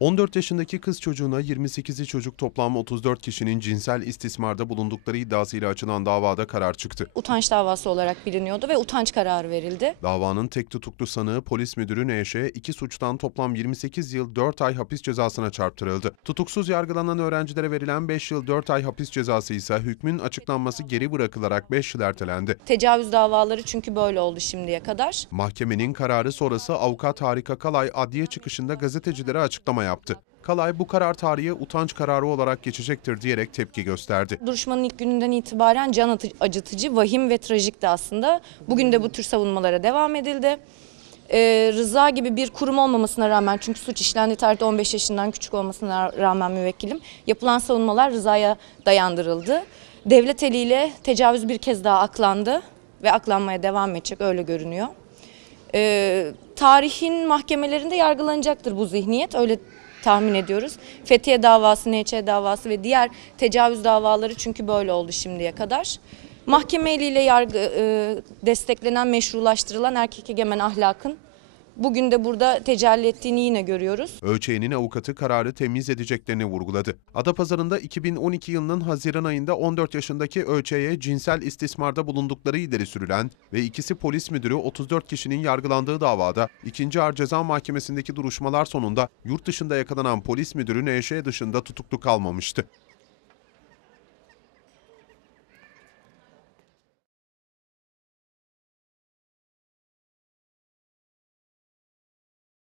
14 yaşındaki kız çocuğuna 28'i çocuk toplam 34 kişinin cinsel istismarda bulundukları iddiasıyla açılan davada karar çıktı. utanç davası olarak biliniyordu ve utanç kararı verildi. Davanın tek tutuklu sanığı polis müdürü Neşe, iki suçtan toplam 28 yıl 4 ay hapis cezasına çarptırıldı. Tutuksuz yargılanan öğrencilere verilen 5 yıl 4 ay hapis cezası ise hükmün açıklanması geri bırakılarak 5 yıl ertelendi. Tecavüz davaları çünkü böyle oldu şimdiye kadar. Mahkemenin kararı sonrası avukat Harika Kalay adliye çıkışında gazetecilere açıklama yaptı. Kalay bu karar tarihe utanç kararı olarak geçecektir diyerek tepki gösterdi. Duruşmanın ilk gününden itibaren can acıtıcı, vahim ve trajikti aslında. Bugün de bu tür savunmalara devam edildi. Ee, Rıza gibi bir kurum olmamasına rağmen çünkü suç işlendiği tarihte 15 yaşından küçük olmasına rağmen müvekkilim yapılan savunmalar Rıza'ya dayandırıldı. Devlet eliyle tecavüz bir kez daha aklandı ve aklanmaya devam edecek öyle görünüyor. Ee, tarihin mahkemelerinde yargılanacaktır bu zihniyet öyle tahmin ediyoruz. Fethiye davası, NÇ davası ve diğer tecavüz davaları çünkü böyle oldu şimdiye kadar. Mahkeme eliyle yargı, e, desteklenen, meşrulaştırılan erkek egemen ahlakın bugün de burada tecelli ettiğini yine görüyoruz. Ölçeğinin avukatı kararı temiz edeceklerini vurguladı. Adapazarı'nda 2012 yılının Haziran ayında 14 yaşındaki Ölçeğe cinsel istismarda bulundukları ileri sürülen ve ikisi polis müdürü 34 kişinin yargılandığı davada 2. Ağır Ceza Mahkemesi'ndeki duruşmalar sonunda yurt dışında yakalanan polis müdürü NŞ dışında tutuklu kalmamıştı.